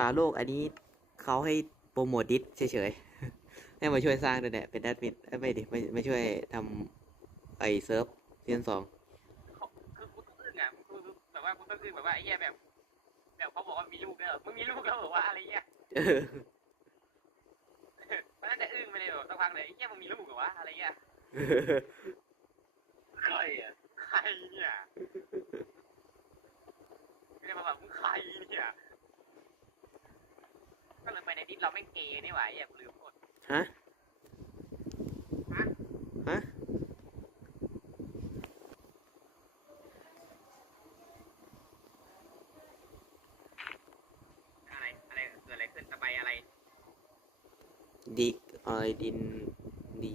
ป่าโลกอันนี้เขาให้โปรโมทดิสเฉยๆ ให้มาช่วยสร้างด้วยแหละเป็นแอดมินเอ้ยไม่ดิไม่ไม่ช่วยทำไอเซิร์ฟซีซั่นสองเขาคือกูต้องอึ้งอะกูคือแบบว่ากูต้องอึ้งแบบว่าไอ้เหี้ยแบบแบบเขาบอกว่ามีลูกแล้วเหรอมึงมีลูกแล้วเหรอวะอะไรเงี้ยเออมันน่าจะอึ้งไปเลยแบบสักพักเลยไอ้เหี้ยมึงมีลูกเหรอวะอะไรเงี้ยใครอะใครเนี่ยไม่ได้มาแบบมึงใครเนี่ย ก็เลยไปในดิสเราไม่งเกย์นี่หว่าไอ้เหี้ยกูลืมกดฮะฮะ ฮะ อะไร อะไรเกิดอะไรขึ้นสบายอะไรดีอะไรดินดี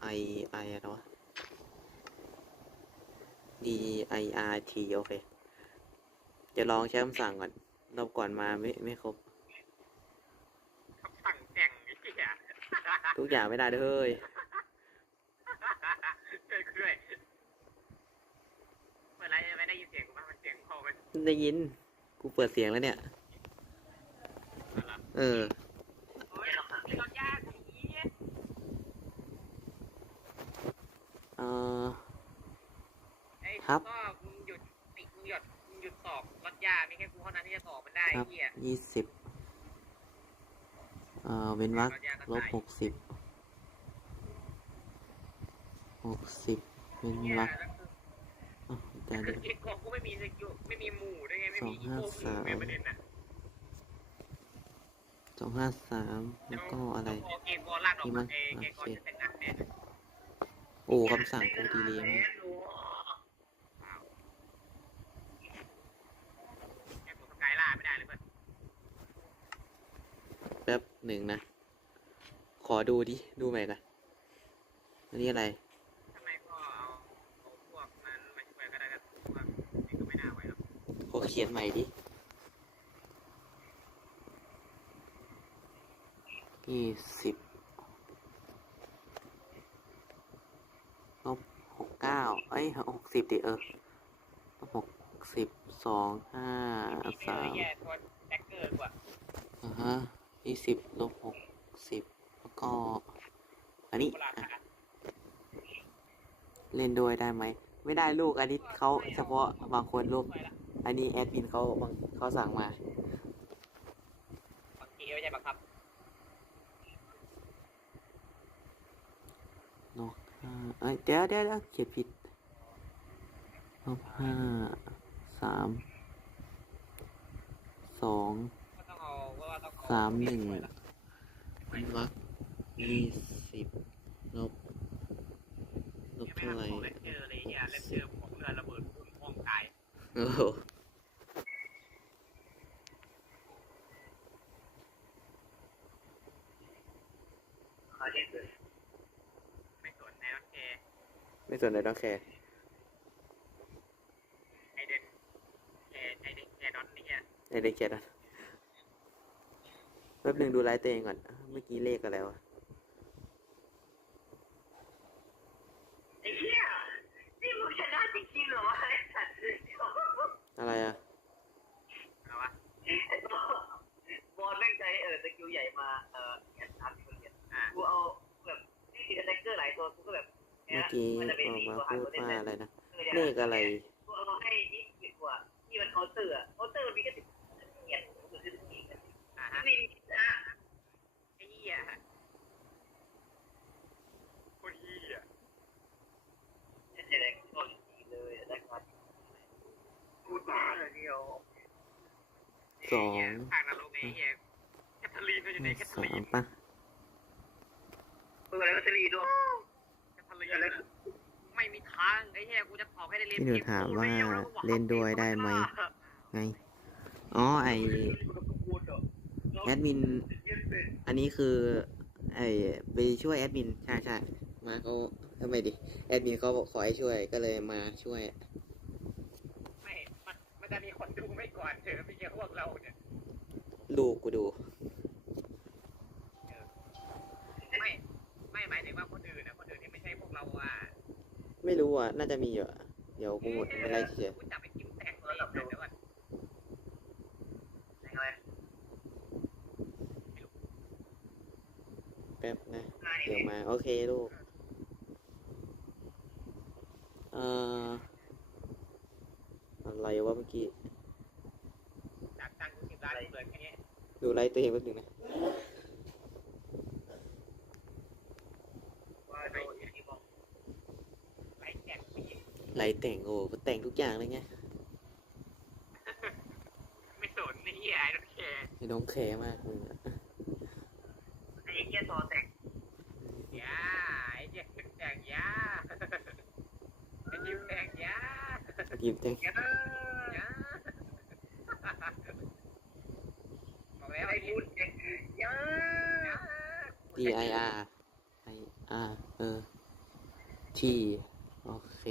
ไอไออะไรวะดีไออาร์ทีโอเค จะลองใช้คำสั่งก่อน รอบก่อนมาไม่ไม่ครบ คำสั่งแต่งไอ้เหี้ย ทุกอย่างไม่ได้เลยเกิดขึ้นเลยเมื่อไรไม่ได้ยินเสียงกูบ้างมันเสียงเข้าไปได้ยิน กูเปิดเสียงแล้วเนี่ย เออ โอ้ยนี่เรายากกว่านี้เออ ไอ้ครับ ก็มึงหยุดติมึงหยุดมึงหยุดตอกรถยาไมีแค่กูเท่านั้นที่จะตอกมันได้ไอ้เหี้ยยี่สิบ เอ่อเว้นวรรครถยาก็ลบตายหกสิบหกสิบเว้นเหี้ยวรรคแล้วคืออะแต่คืเดี๋อยวเอกกูไม่มีสกิลไม่มีหมู่ด้วยไงไม่มีอีสองโก้ห้าหมู่สามไงประเด็นน่ะสองห้าสามแล้วก็อะไรพอเกมบอลลากออกนี่มั้มางเอเกมบอลโอเคจะแต่งงานเนี่ยโอ้คำสั่งกูดีเลยมากแกกูสกายล่าไม่ได้เลยเพื่อน แป๊บ หนึ่งนะ ขอดูดิ ดูใหม่กันอันนี้อะไร ทำไมก็เอาเอาพวกนั้นมาช่วยก็ได้กันพวกนี่ก็ไม่น่าไว้หรอกขอเขียนใหม่ดิ ยี่สิบลบหกเก้าเอ้ยหกสิบดิเออลบหกสิบสองห้ามีเมสาลมแย่ตัวแจ็คเกอร์กว่า อ่าฮะ ยี่สิบลบหกสิบแล้วก็ อันนี้โบราณอะฐานเล่นด้วยได้ไหม ไม่ได้ลูกอันนี้เขาเฉพาะบางคนลูกช่วยละอันนี้แอดมินเขาบางเขาสั่งมาบางทีไม่ใช่บังคับนกห้าเอ้ยเดี๋ยวเดี๋ยวเดี๋ยวเขียนผิดลบห้าสามสอง สามหนึ่งช่วยละวรรคยี่สิบลบลบเท่าไหร่เลคเชอเลยเฮียเลคเชอของเรือระเบิดพุ่งห้องตายโอ้ไม่สนในโอเคไม่สนเลยต้องแคร์ไอเดนแอไอเดนแอดอนนี่อ่ไอเด็กเขียนอ่ แป๊บหนึ่งดูไลน์ตัวเองก่อน เมื่อกี้เลขอะไรวะไอ้เหี้ยนี่มึงชนะจริงๆเหรอวะไอ้สัตว์อะไรอะเอาวะบอลแม่งใจเออสกิลใหญ่มา เออแอนทาร์คนเดียวอ่ากูเอาแบบที่ติดแท็กเกอร์หลายตัวกูก็แบบเมื่อกี้มันจะเป็นออกมีมาตัวหาพูดตัวเล่นว่านะอะไรนะเออเลขอะไรกูเอามาให้ยี่สิบกว่าที่มันเคาน์เตอร์อะเคาน์เตอร์มันมีแค่สิบเกียรติกูซื้อที่กัน อ่าฮะนี่นะไอ้เหี้ยโคตรเหี้ยจะเจออะไรกูก็ดีเลยนะครับกูตายเลยเดียวสองไเหี้ยทางนรกไอ้เหี้ยแคทเธอรีนก็อยู่ในแคทเธอรีนปะเปิดอะไรก็จะรีนด้วยแคทเธอรีนอะไม่มีทางไอ้เหี้ยกูจะขอให้ได้เล่นที่หนูถามว่าเล่นด้วยได้ไหมไง อ๋อไอ แอดมิน อันนี้คือไอไปช่วยแอดมินใช่ใช่มาเขาทำไมดิ แอดมินเขาบอกขอให้ช่วยก็เลยมาช่วย ไม่ มันมันจะมีคนดูไม่ก่อนเถอะไม่ใช่พวกเราเนี่ยลูกกูดู ไม่ ไม่หมายถึงว่าคนอื่นนะคนอื่นที่ไม่ใช่พวกเราอะไม่รู้อะ น่าจะมีอยู่อะเดี๋ยวกูไม่ไล่เฉยกูจับไปกินแตกเลยเดี๋ยวก่อน ยังไง ๆ โอเคลูก เอ่อ อะไรวะเมื่อกี้จากตังค์กูสิบล้านเหลือแค่นี้ดูไลฟ์ตัวเองแป๊บนึงนะ ว่าโดนที่บอกไล่แจกปีไลฟ์แต่งโอ้แต่งทุกอย่างเลยไงไม่สนนี่ไอ้ดอกแคร์ไม่ต้องแคร์มากมึงอะ ไอ้เหี้ยต่อแต่ง ยาไอ้เจ๊แจกยาไอ้ยิ้มแจกยา ยิ้มแต่งเยอะยาบอกแล้วไอ้ไอ้พูยิ้ดมเองเยอะ D I R I R เออ T โอเค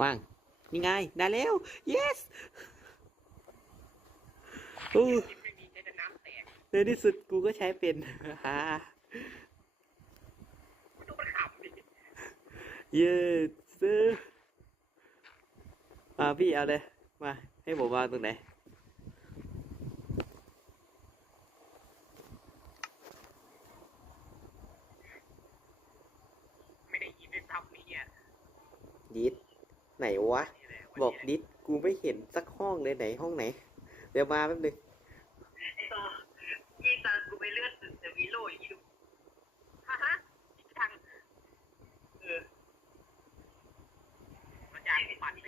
ว่าง นี่ไง ได้แล้ว yes โอ้ยิ้มไม่มีใช้แต่น้ำแตกในที่สุดกูก็ใช้เป็นฮ่ากูต้องมาขำดิเย้ซื้อ มาพี่เอาเลยมาให้ผมวางตรงไหนไม่ได้ยินได้ทำนี่อะดิสไหนวะ นี่แหละบอกดิสกูไม่เห็นสักห้องเลยไหนห้องไหน เดี๋ยวมาแป๊บนึงไอ้ต่อยี่ตากูไปเลือดแต่วีโร่ยี่ดูฮ่าฮะอีกทางเออมันจะปั่นไป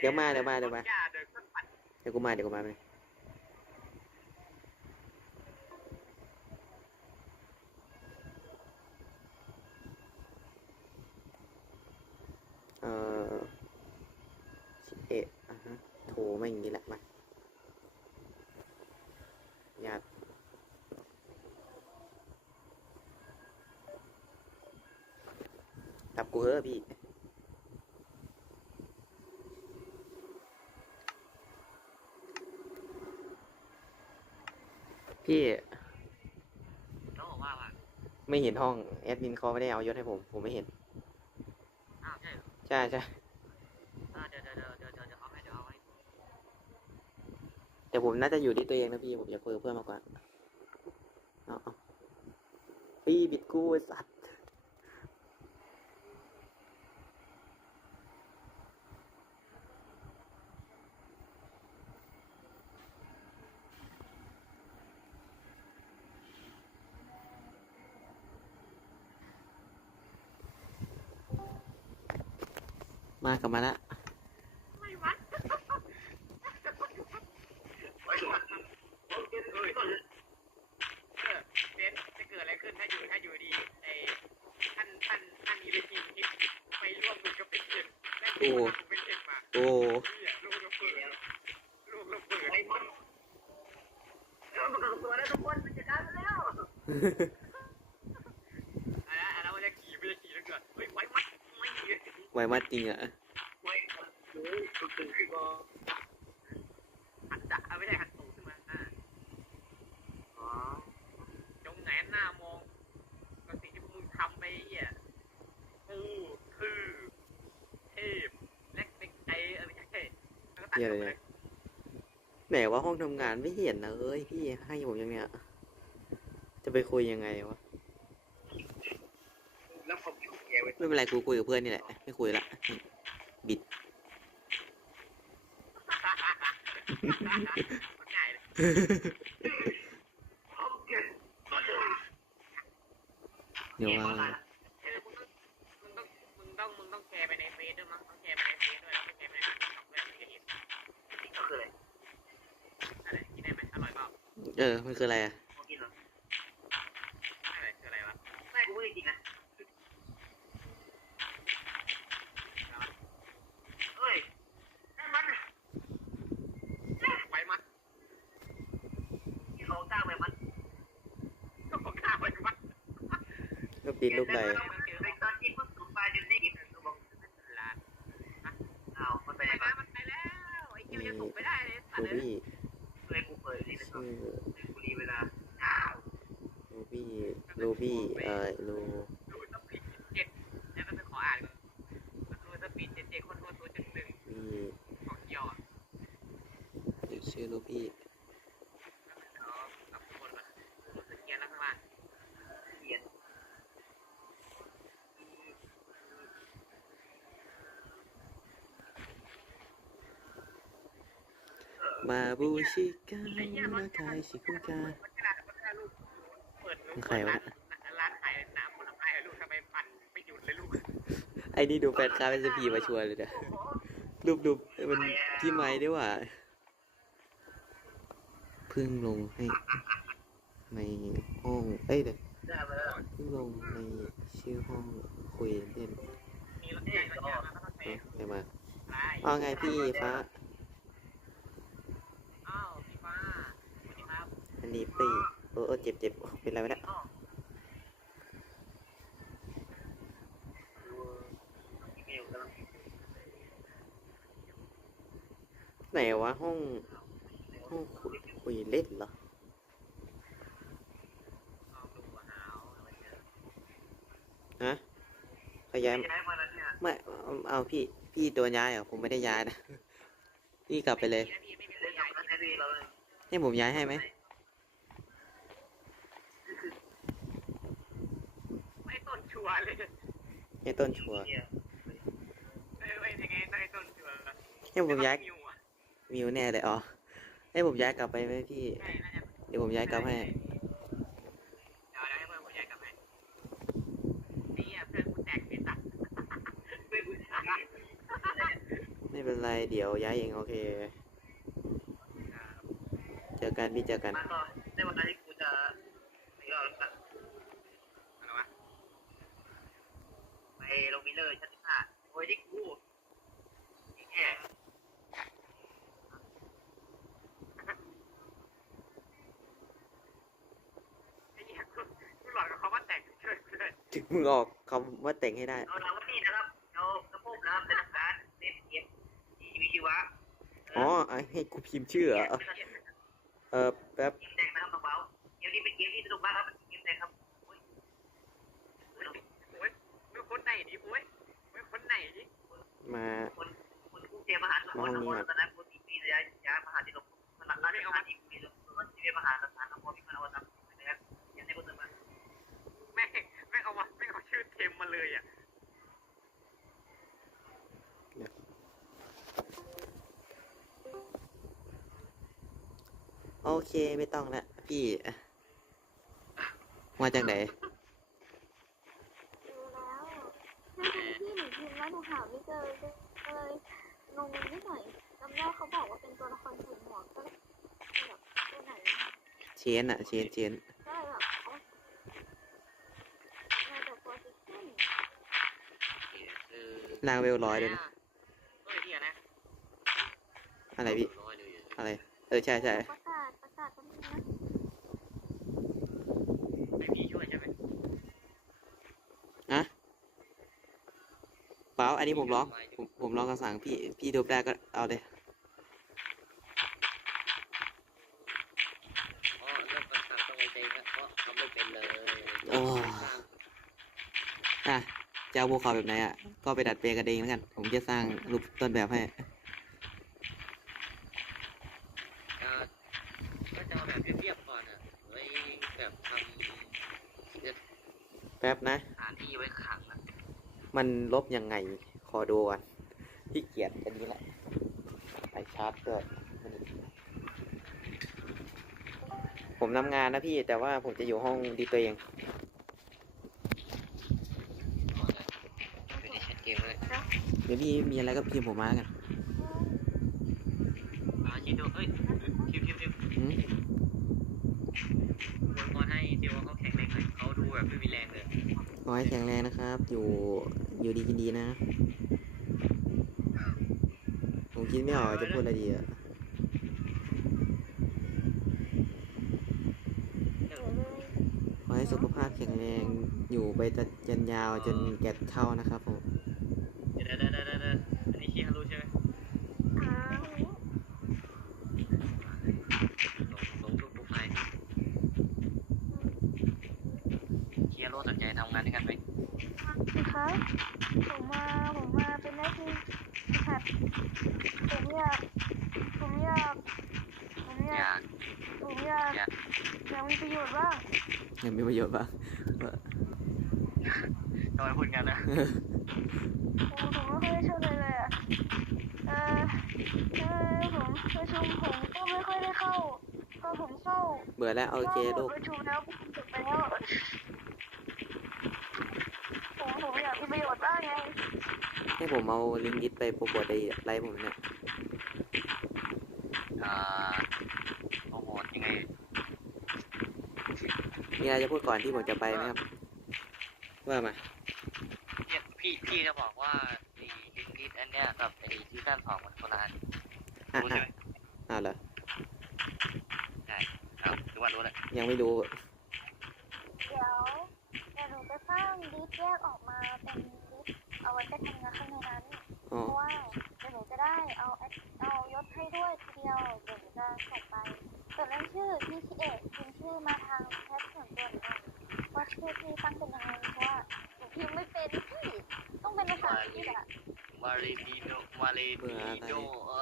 เดี๋ยวมาเดี๋ยวมาเดี๋ยวมาย่าเดินเครื่องปั่นเดี๋ยวกูมาเดี๋ยวกูมาเลยเอ่อสิบเอ็ดอะฮะโถไม่อย่างนี้แหละมาญาติตับกูเฮ้อะพี่พี่ เขาบอกว่าว่า ไม่เห็นห้องแอดมินเขาไม่ได้เอายศให้ผม ผมไม่เห็น อ้าวใช่เหรอใช่ใช่อ่าเดี๋ยวเดี๋ยวเดี๋ยวเดี๋ยวเดี๋ยวเดี๋ยวเอาให้เดี๋ยวเอาให้แต่ผมน่าจะอยู่ที่ตัวเองนะพี่ผมอยากคุยกับเพื่อนมากกว่าเอาเอาพี่บิดกูไอ้สัตว์ มากลับมาละ ไม่วัด ไอ้ต่อ เออเบนจะเกิดอะไรขึ้นถ้าอยู่ถ้าอยู่ดีไอ้ท่านท่านท่านอีเลจิมที่ไปร่วมมือกับเป็นเอ็มและเป็นคน ทำเป็นเอ็มมาโอ้เนี่ยลูกระเบิดลูกระเบิดไอ้มันเออมันตัวแล้วทุกคนมันจะได้แล้ว อันนั้นอันนั้นมันจะขี่ไม่ได้ขี่แล้วเกิดเฮ้ยไว้มัดไม่ดี ไวมากจริงอะไม่โอ้ยตื่นขึ้นมาหันจะไม่ได้หันตูขึ้นมาอ๋อจงแหนหน้ามองกับสิ่งที่พวกมึงทำไปเหี้ยกูคือเทพและเป็นไอเออไม่ใช่แล้วก็ตัดเหี้ยอะไรเนี่ยไหนว่าห้องทำงานไม่เห็นนะเอ้ยพี่ให้ผมยังเนี้ยจะไปคุยยังไงวะแล้วผม ไว้ไม่เป็นไรกูคุยกับเพื่อนนี่แหละ ไม่คุยละ บิดง่ายเลยผมเก็บเดี๋ยวว่าเออมึงต้องมึงต้องมึงต้องมึงต้องแชร์ไปในเฟซด้วยมั้งต้องแชร์ไปในเฟซด้วยแล้วก็แชร์ไปในติ๊กต็อกด้วยถึงจะเห็นก็คืออะไรอะไรกินได้ไหมอร่อยเปล่าเออ มันคืออะไรอะ ผมกินเหรอ อะไรคืออะไรวะ ไม่กูพูดจริงๆนะเฮ้ยนั่นมัน ไว้มัด ที่เขาสร้างไว้มัน ก็ของข้าวไว้มัด ตีนลูกใดตอนที่พึ่งสูงไปจนได้ยินเขาบอก ลา อ้าวมันไป ไป ไหน แล้ว มา มันไปแล้วไอ้เจ้าจะส่งไปได้เลยสัต รู ว์เลย บี้ เลยกูเปิดนี่นะครั ชื่ บ อ กูรีเวลาอ้าว รูบี้รูบี้เอ่อรู รูสปีดเจ็ดแล้วก็ไปขออ่านรูสปีดเจ็ดเจ็ดคนโทษตัวจุดหนึ่ง บี้ ของยอด ชื่อรูบี้ แล้วกับคนละ มาบูชิกาไอ้เหี้ยรมาถคายชิคุกามันกระดาษมันกระดาษลูกเปิดใครวะร้านขายน้ำผลไม้อะลูกทำไมปั่นไม่หยุดเลยลูก ไอ้นี่ดูแฟนคลับเอสพีมาชวนเลยนะรูปดูมันที่ไม้ด้วยว่ะเพึ่งลงให้ในห้องเอ้ยเดี๋ยวได้มาแล้วเพิ่งลงในชื่อห้องคุยเล่นมีรถแจ้งรถแจ้งมาก็ต้องเตะเอ้าเดี๋ยวมาได้เอาไงพี่ฟ้า อ้าวพี่ฟ้าสวัสดีครับ อั นนี้ตีโออเจ็บเจ็บเป็นไรไม่ได้ไหนวะห้อง ห้องคุยเล่นเหรอฮะขยายไม่เอาพี่พี่ตัวย้ายเหรอผมไม่ได้ย้ายนะ พี่กลับไปเลยให้ผมย้ายให้ไหมต้นชั วร์เลยให้ต้นชัวร์เนี่ยเออไม่ยังไงไม่ต้นชัวร์ให้ผมย้ายมิวอะมิวแน่เลยอ๋อให้ผมย้ายกลับไปไหมพี่ใช่น่าจะเดี๋ยวผมย้ายกลับให้เดี๋ยวเดี๋ยวให้เพื่อนผมย้ายกลับให้นี่อะเพื่อนกูแตกเป็นตัดไม่รู้จักไม่เป็นไรเดี๋ยวย้ายเองโอเค เจอกันพี่เจอกันมาต่อในวันนั้นที่กูจะไปรอแล้วกันอะไรวะ ไปโรงมิลเลอร์ชั้นที่ห้าโอ้ยที่กูแค่ไอ้เหี้ยกูกูหลอนกับเขาว่าแตกช่วยกูด้วยถึงมึงออกคำว่าแต่งให้ได้ เอาเราวันี่นะครับเอากระโปรงนะครับเป็นทางการเล่นเกมที่วิชีวะอ๋อให้กูพิมพ์ชื่อเหรอเออแป๊บเกมแดงนะครับเบาๆเกมนี้เป็นเกมที่สนุกมากครับเป็นเกมแดงครับโอ้ย โอ้ยมึงคนไหนดิโอ้ยมึงคนไหนดิ มาคนคนกูเตรียมอาหารสองคนคนตอนนั้นกูตีปีระยะยามหาที่ลงมันหลักร้านอาหารที่มีลงมันที่เป็นมหาสถานของพ่อพี่มันเอาทำนะครับยังได้คนเดิมมาแม่งแม่เอามาแม่เอาชื่อเทมมาเลยอะโอเคไม่ต้องละพี่มาจากไหน รู้แล้วคือพี่หนูพิมพ์แล้วหนูหาไม่เจอก็เลยงงนิดหน่อยจำได้เขาบอกว่าเป็นตัวละครถูกหมวกก็เลยแบบตัวไหนอะ เชนอะเชนเชนก็เลยแบบอ๋อในแต่ตัวซิสเต็มคือนางเวลร้อยเลยนะเฮ้ยเนี่ยนะอะไรพี่ร้อยเลยอะไร เออ ใช่ใช่ประกาศประกาศตรงนี้นะไม่มีช่วยใช่ไหมอะเปล่าอันนี้ผมร้อง ผมผมร้องคำสั่งพี่ พี่ดูได้ก็เอาเลย อ๋อเรื่องภาษาต้องไว้ใจนะเพราะทำไม่เป็นเลย โอ้อะ จะเอาภูเขาแบบไหนอะ ก็ไปดัดแปลงกันเองแล้วกัน ผมจะสร้างรูปต้นแบบให้ ก็ก็จะเอาแบบเรียบๆก่อนอะไว้แบบทำจะแป๊บนะสถานที่ไว้ขังนะมันลบยังไง ขอดูก่อนพี่เกียจอันนี้แหละ ไปชาร์จด้วยผมทำงานนะพี่ แต่ว่าผมจะอยู่ห้องดีตัวเอง ไม่ได้แชทเกมเลย เดี๋ยวพี่มีอะไรก็พิมพ์ผมมากันอ่าชิโดเอ้ยทิวทิวทิวหืมอวยพรให้ทิวเขาแข็งแรงหน่อยเขาดูแบบไม่มีแรงเลยขอให้แข็งแรงนะครับ อยู่อยู่ดีกินดีนะ ผมคิดไม่ออกจะพูดอะไรดีอะเดี๋ยวเลยขอให้สุขภาพแข็งแรงอยู่ไปจนยาวจนแก่เท่านะครับผม เดี๋ยวเดี๋ยวเดี๋ยวเดี๋ยวอันนี้ชี้ฮารุใช่ไหม อ้าว ลงลงรูปโปรไฟล์เคียโร่สนใจทำงานด้วยกันไหม สิคะผมมาผมมาเป็นนักที่หัดผมอยากผมอยากผมอายอยาก ก ผมอยาก อยาก อยากมีประโยชน์บ้าง ยังมีประโยชน์บ้างทำไมพูดงั้นนะผมผมไม่เคยช่วยเลยเลยอะเออเออผมประชุมผมก็ค่อยได้เข้าก็ผมเศร้าเบื่อแล้วโอเคลูกประชุมแล้วจบไปแล้วผมผมอยากมีประโยชน์บ้างไงให้ผมเอาลิงก์ดิสไปโปรโมทในไลฟ์ผมเนี่ยอ่าโปรโมทยังไง มีอะไรจะพูดก่อนที่ผมจะไปไหมครับ ว่ามา เนี่ยพี่พี่จะบอกว่าไอ้ลิงก์ดิสอันเนี้ยกับไอ้ซีซั่นสองมันคนละอันอะรู้ใช่อะไหมอ้าวเหรอ ครับคือว่ารู้แหละยังไม่รู้ เดี๋ยวเดี๋ยวหนูจะสร้างดิสแยกออกมาเป็นดิสเอาไว้ไปทำงานข้างในนั้น อ๋อเพราะว่าเดี๋ยวหนูจะได้เอาแอดเอายศให้ด้วยทีเดียวเดี๋ยวหนูจะส่งไป ส่วนเรื่องชื่อพี่ชิเอะพิมพ์ชื่อมาทางแชทส่วนตัวหนูหน่อยว่าชื่อพี่ตั้งเป็นยังไงเพราะว่าหนูพิมพ์ไม่เป็นพี่ต้องเป็นภาษาอังกฤษอะมาเลดีโนมาเลดีโนเอ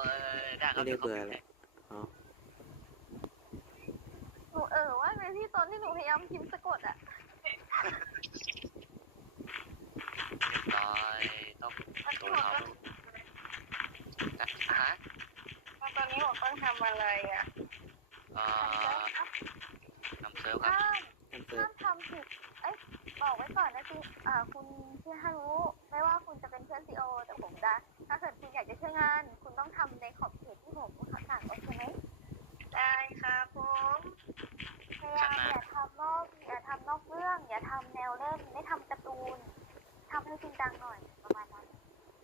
อได้ครับเดี๋ยวขาเบื่อปเลยอ๋อหนูเออว่าในที่ตอนที่หนูพยายามพิมพ์สะกดอะเรียบร้อยต้องมันโดที่นหัวเขาต้นนะฮะตอนนี้หัวต้นทำอะไรอะ อ่อนำเซิร์ฟครับ ห้ามท่านเปิห้าดมทำผิดเอ้ยบอกไว้ก่อนนะพี่อ่า คุณชื่อฮารุไม่ว่าคุณจะเป็นเพื่อนซีโอแต่ผมจะถ้าเกิดคุณอยากจะช่วยงาน คุณต้องทำในขอบเขตที่ผมสั่งโอเคไหมได้ครับผมพยายามอย่าทำนอกอย่าทำนอกเรื่อง อย่าทำแนวเล่นไม่ทำการ์ตูนทำให้จริงจังหน่อยประมาณนั้น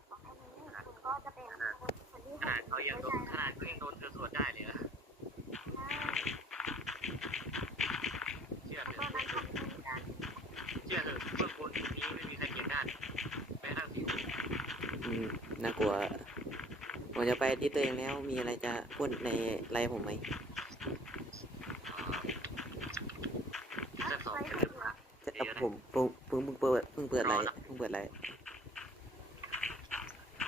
บอกแค่นี้คุณก็จะเป็นคนที่ขนาดเขายังโดนขนาดเขายังโดนเธอสวดได้เลยนะใช่ เชื่อแล้วเถก็อะนั้นทำจริงจังเชื่อเถอะเพื่อนคนนี้ไม่มีใครเกลียดได้แม้ทั้งสิงอืมน่ากลัวผมจะไปที่ตัวเองแล้วมีอะไรจะพูดในไลฟ์ผมไหมซีซั่นสองจะเริ่มละจะเอ่อผมเพิ่งเพิ่งเพิ่งเปิดเพิ่งเปิดไลฟ์เพิ่งเปิดไลฟ์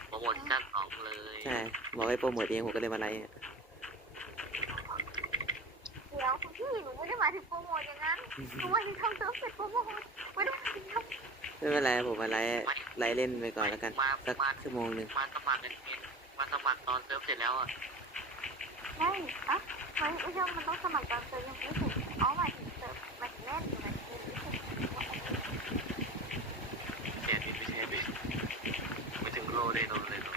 โปรโมทซีซั่นสองเลยใช่บอกให้โปรโมทเองผมก็เลยมาไลฟ์เดี๋ยวคุณพี่หนูไม่ได้หมายถึงโปรโมทอย่างนั้นหนูหมายถึงทำเซิร์ฟเสร็จโปรโมทไม่ได้หมายถึงทำไม่เป็นไรผมมาไลฟ์ไลฟ์เล่นไปก่อนแล้วกันมาสักมาชั่วโมงหนึ่งมาสมัครกันเองมาสมัครตอนเซิร์ฟเสร็จแล้วอะไม่อะไม่ไม่ใช่มันต้องสมัครตอนเซิร์ฟยังไม่ถึงอ๋อหมายถึงเซิร์ฟหมายถึงเล่นหมายถึงเล่นไม่ถึงแกนไม่ใช่ดิไม่ถึงโลเลยโลเลยโล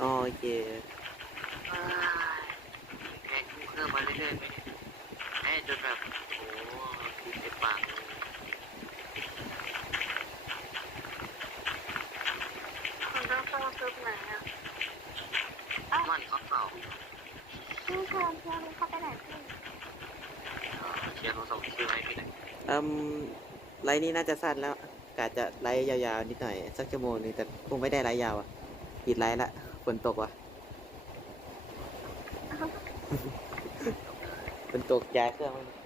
อ๋อโอเคแพ้คู่ เครื่องมาเรื่อยๆไปแพ้จนแบบโอ้โหดูเจ็บปากคุณต้องเข้าซิร์ฟไหนอะมันเขาเก่าพี่เชิญเชิญเข้าไปไหนพี่เชียร์โทรส่งชื่อให้พี่หน่อยเอืมไลฟ์นี้น่าจะสั้นแล้วกะจะไลฟ์ยาวๆนิดหน่อย สักชั่วโมงนึงแต่คงไม่ได้ไลฟ์ยาวอะปิดไลฟ์ละฝนตกว่ะ ฝน ตกย้ายเครื่องมั้ง